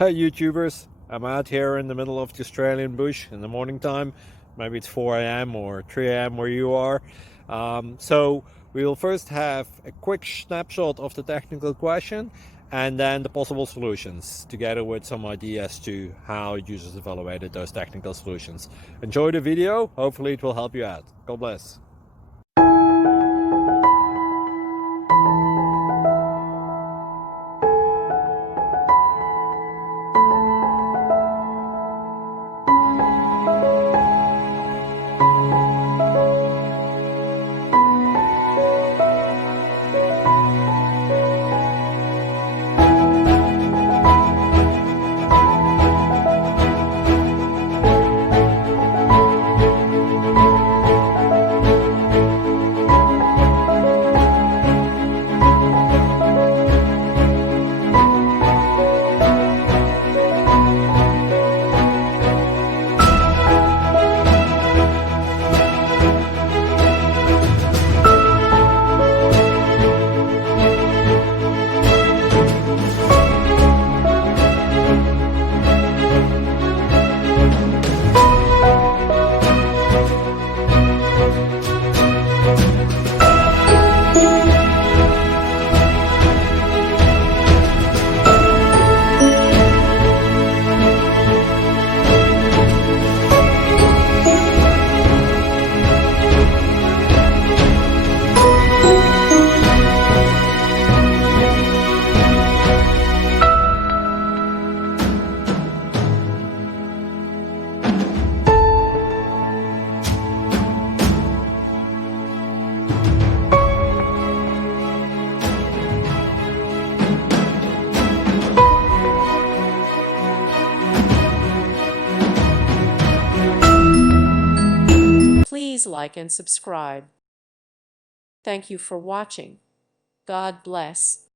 Hey YouTubers, I'm out here in the middle of the Australian bush in the morning time. Maybe it's 4 a.m. or 3 a.m. where you are. So we will first have a quick snapshot of the technical question and then the possible solutions, together with some ideas to how users evaluated those technical solutions. Enjoy the video, hopefully it will help you out. God bless. Please like and subscribe. Thank you for watching. God bless.